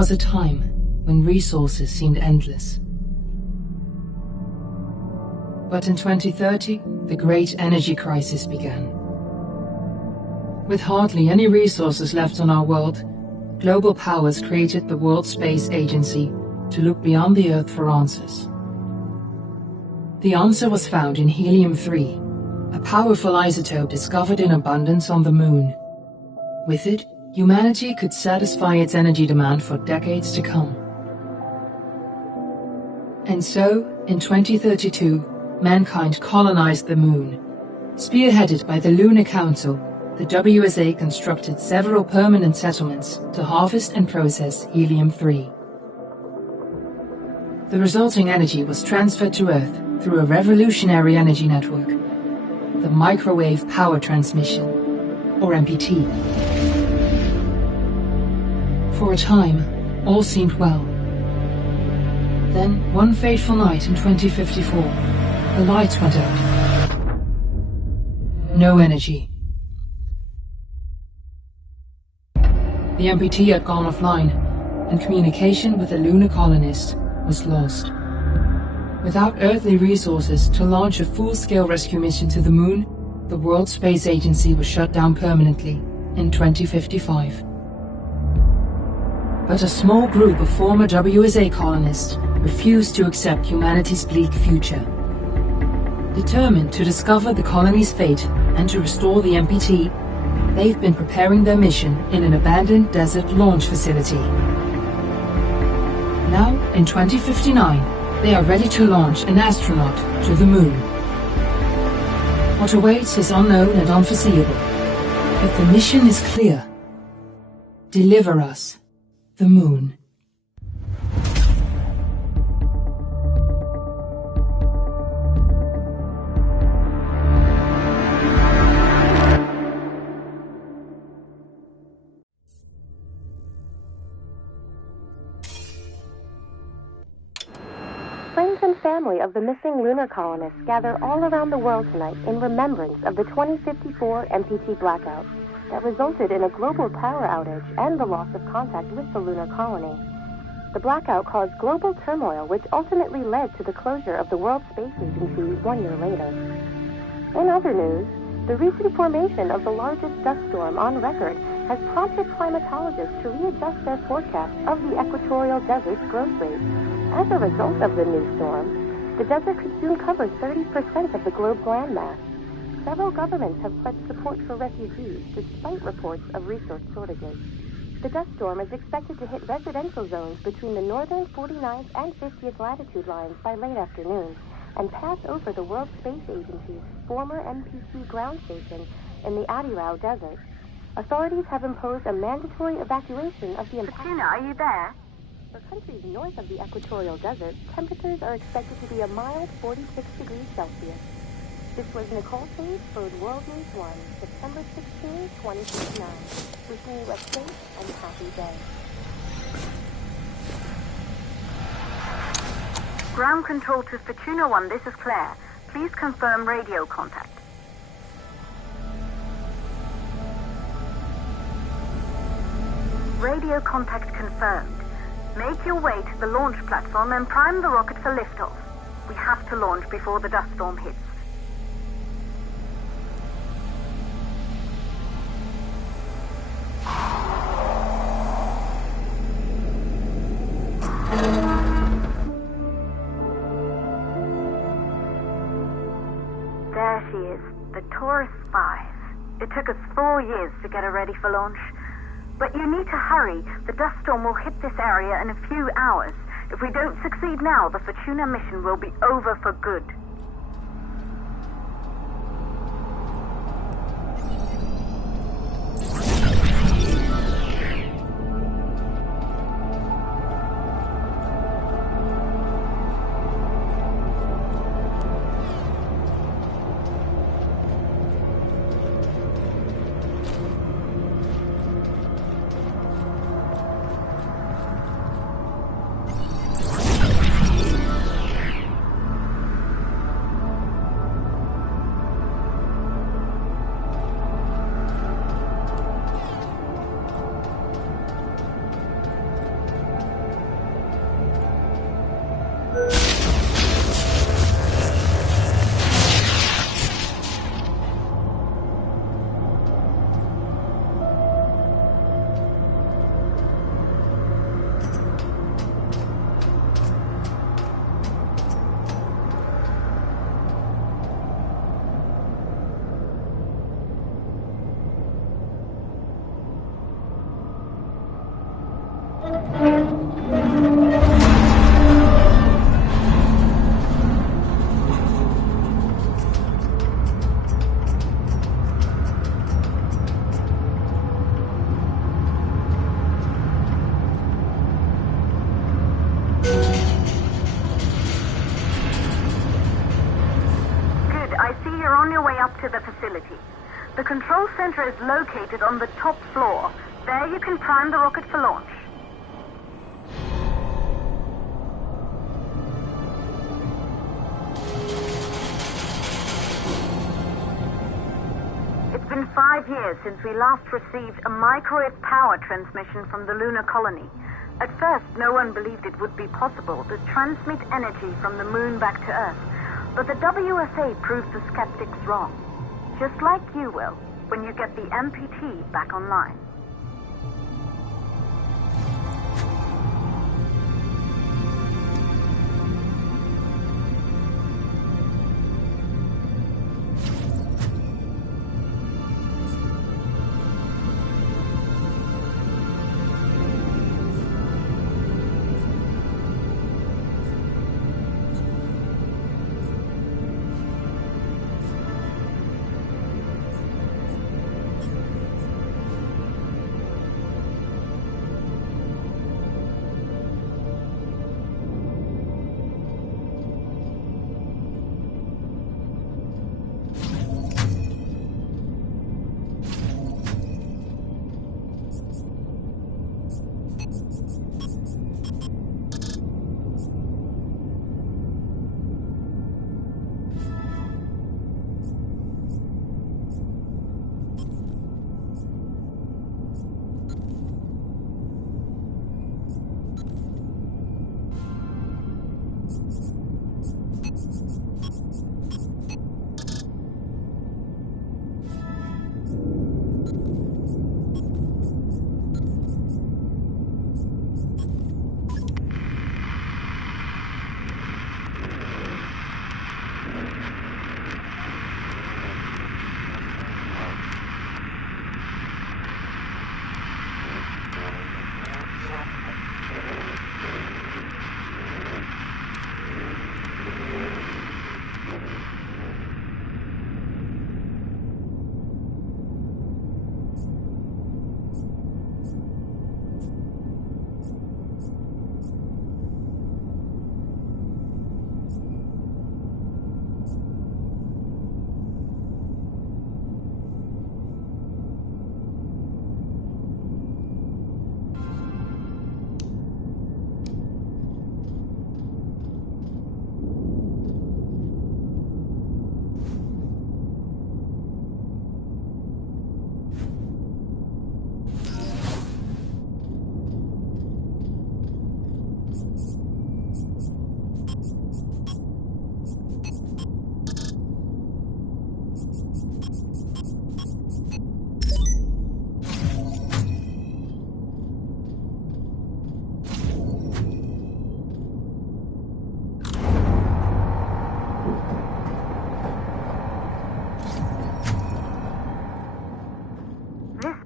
was a time when resources seemed endless. But in 2030, the great energy crisis began. With hardly any resources left on our world, global powers created the World Space Agency to look beyond the Earth for answers. The answer was found in helium-3, a powerful isotope discovered in abundance on the Moon. With it, humanity could satisfy its energy demand for decades to come. And so, in 2032, mankind colonized the Moon. Spearheaded by the Lunar Council, the WSA constructed several permanent settlements to harvest and process helium-3. The resulting energy was transferred to Earth through a revolutionary energy network, the Microwave Power Transmission, or MPT. For a time, all seemed well. Then, one fateful night in 2054, the lights went out. No energy. The MPT had gone offline, and communication with the lunar colonist was lost. Without earthly resources to launch a full-scale rescue mission to the Moon, the World Space Agency was shut down permanently in 2055. But a small group of former WSA colonists refused to accept humanity's bleak future. Determined to discover the colony's fate and to restore the MPT, they've been preparing their mission in an abandoned desert launch facility. Now, in 2059, they are ready to launch an astronaut to the Moon. What awaits is unknown and unforeseeable, but the mission is clear. Deliver us the Moon. Friends and family of the missing lunar colonists gather all around the world tonight in remembrance of the 2054 MPT blackout that resulted in a global power outage and the loss of contact with the lunar colony. The blackout caused global turmoil, which ultimately led to the closure of the World Space Agency 1 year later. In other news, the recent formation of the largest dust storm on record has prompted climatologists to readjust their forecast of the equatorial desert's growth rate. As a result of the new storm, the desert could soon cover 30% of the globe's landmass. Several governments have pledged support for refugees despite reports of resource shortages. The dust storm is expected to hit residential zones between the northern 49th and 50th latitude lines by late afternoon and pass over the World Space Agency's former MPT ground station in the Adirau Desert. Authorities have imposed a mandatory evacuation of the impacted. Fortuna, are you there? For countries north of the equatorial desert, temperatures are expected to be a mild 46 degrees Celsius. This was Nicole Page for World News 1, September 16, 2059. Wishing you a safe and happy day. Ground control to Fortuna 1, this is Claire. Please confirm radio contact. Radio contact confirmed. Make your way to the launch platform and prime the rocket for liftoff. We have to launch before the dust storm hits. There she is, the Taurus 5. It took us 4 years to get her ready for launch. But you need to hurry. The dust storm will hit this area in a few hours. If we don't succeed now, the Fortuna mission will be over for good. you're on your way up to the facility. The control center is located on the top floor. There you can prime the rocket for launch. It's been 5 years since we last received a microwave power transmission from the lunar colony. At first, no one believed it would be possible to transmit energy from the moon back to Earth. But the WSA proved the skeptics wrong. Just like you will when you get the MPT back online.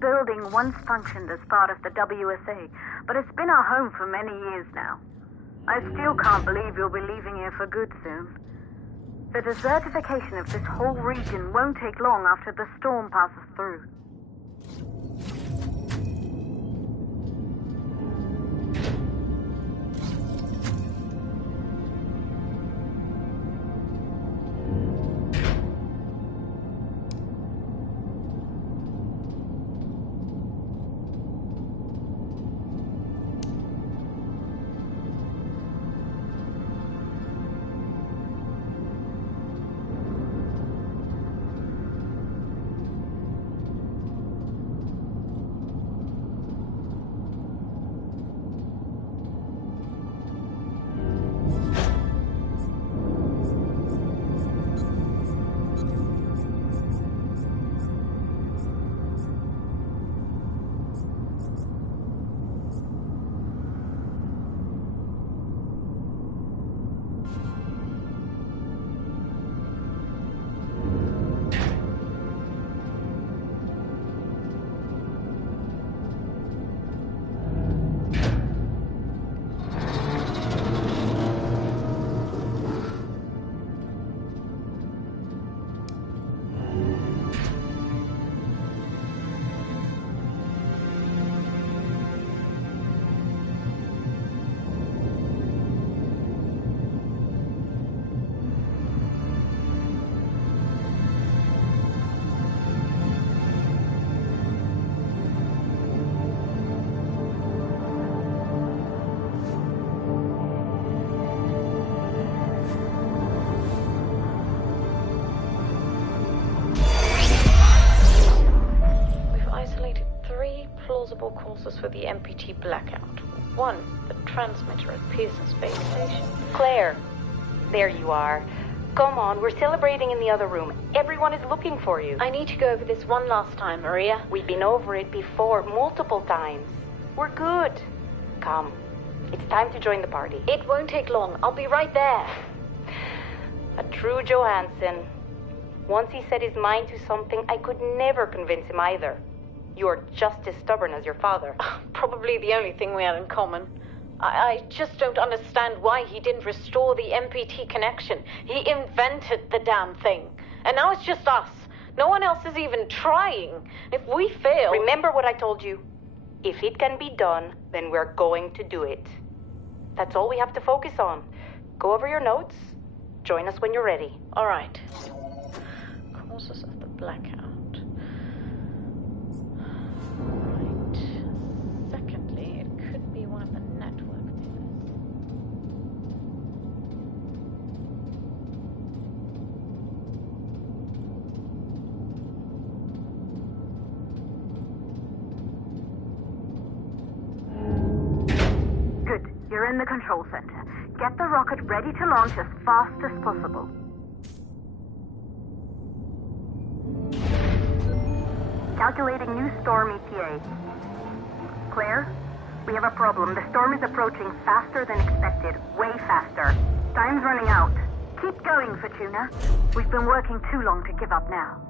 Building once functioned as part of the WSA, but it's been our home for many years now. I still can't believe you'll be leaving here for good soon. The desertification of this whole region won't take long after the storm passes through. sources for the MPT blackout. One, the transmitter at Pearson Space Station. Claire, there you are. Come on, we're celebrating in the other room. Everyone is looking for you. I need to go over this one last time, Maria. We've been over it before, multiple times. We're good. Come, it's time to join the party. It won't take long. I'll be right there. A true Johansson. Once he set his mind to something, I could never convince him either. You're just as stubborn as your father. Probably the only thing we had in common. I just don't understand why he didn't restore the MPT connection. He invented the damn thing. And now it's just us. No one else is even trying. If we fail... Remember what I told you. If it can be done, then we're going to do it. That's all we have to focus on. Go over your notes. Join us when you're ready. All right. Causes of the blackout. Right. Secondly, it could be one of the network pillars. Good. You're in the control center. Get the rocket ready to launch as fast as possible. Calculating new storm ETA. Claire, we have a problem. The storm is approaching faster than expected. Way faster. Time's running out. Keep going, Fortuna. We've been working too long to give up now.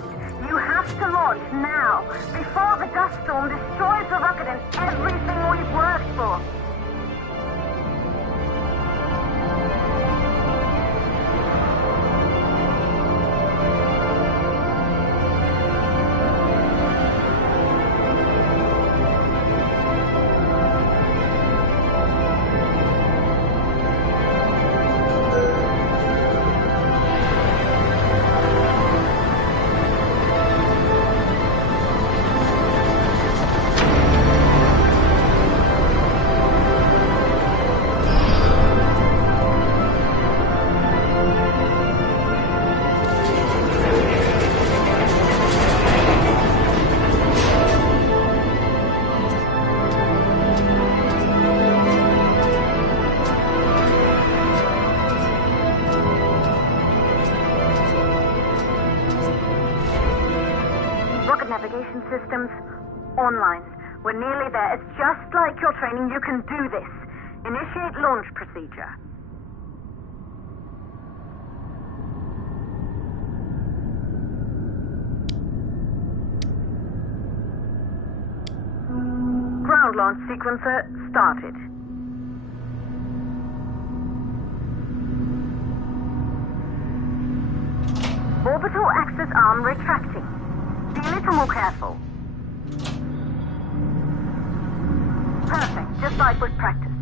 mind. You have to launch now, before the dust storm destroys the rocket and everything we've worked for. Navigation systems online. We're nearly there. It's just like your training. You can do this. Initiate launch procedure. Ground launch sequencer started. Orbital axis arm retracting. Be a little more careful. Perfect, just like we've practiced.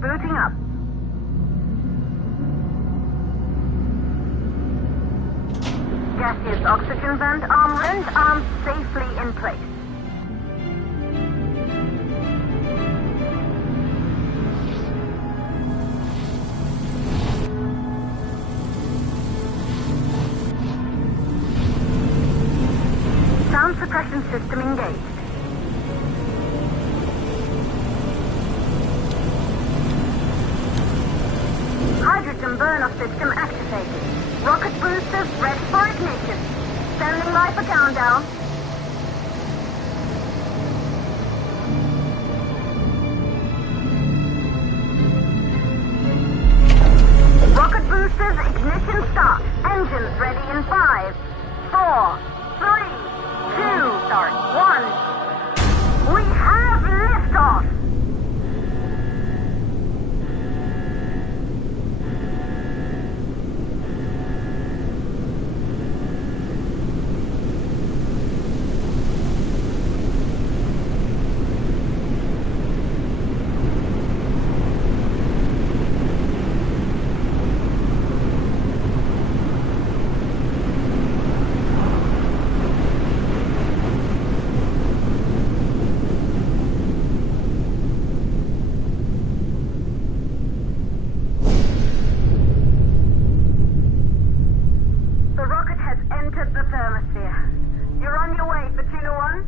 Booting up. Gaseous oxygen vent arm and arms safely in place. Sound suppression system engaged. Hydrogen burn-off system activated. Rocket boosters ready for ignition. Standing by for countdown. Rocket boosters ignition start. Engines ready in 5, 4, 3, 2, start, 1. We have liftoff! You're on your way, Fortuna 1.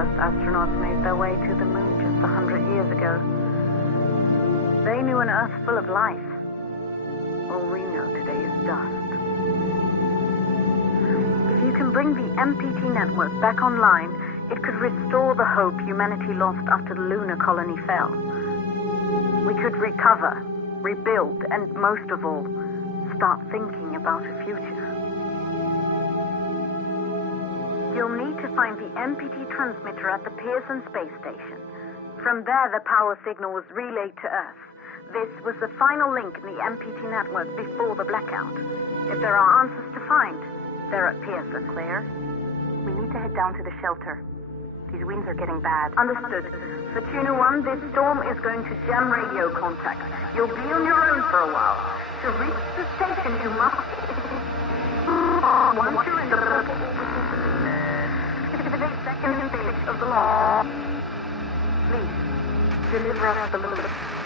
Astronauts made their way to the moon just 100 years ago. They knew an Earth full of life. All we know today is dust. If you can bring the MPT network back online, it could restore the hope humanity lost after the lunar colony fell. We could recover, rebuild, and most of all, start thinking about a future. You'll need to find the MPT transmitter at the Pearson space station. From there, the power signal was relayed to Earth. This was the final link in the MPT network before the blackout. If there are answers to find, they're at Pearson. Claire, we need to head down to the shelter. These winds are getting bad. Understood. For Tuna 1, this storm is going to jam radio contact. You'll be on your own for a while. To reach the station, you must... Once you're in the... 52nd stage of the launch, please, deliver us the loop.